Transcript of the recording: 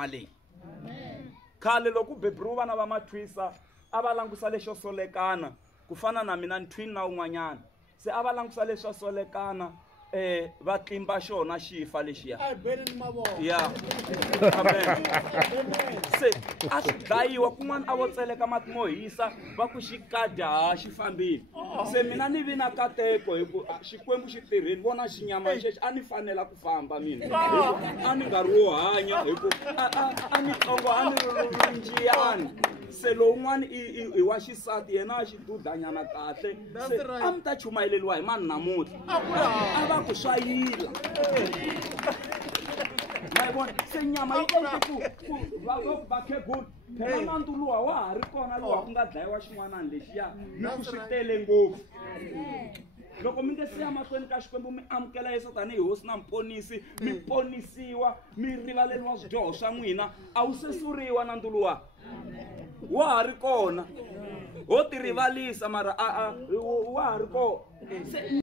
nyama leyi khale loko bebru vana va mathwisa a va langusa leswo solekana ku fana na mina nthwini na un'wanyana se a va langusa leswo solekana va tlimba xona xifa lexiya ya amen se a swi dlayiwa kun'wana a vo tseleka mati mo hisa va ku xi kadya xi fambile se mina ni vi na kateko hi ku xikwembu xi tirheni vona xinyama xexi a ni fanela ku famba mina a ni nga ri wo hanya hi ku a ni tsongo a ni ri njiyani se lowun'wana i wa xisati yena a xi dudanyana kahle se a mi ta chumayeleliwa hi mani namutlha a va ku swa yila mayivona se nyama yi koti ku vakhegula phela manduluwa wa ha ri kona luwa ku nga dlayiwa xin'wanani lexiya ni ku swi tele ngopfu loko mi nge siya mahlweni ka xikwembu mi amukela yesu tanihi hosi na muponisi mi ponisiwa mi rivaleliwa swidyoho swa n'wina a wu se suriwa nanduluwa wa ha ri kona ho ti rivalisa mara wa ha ri kona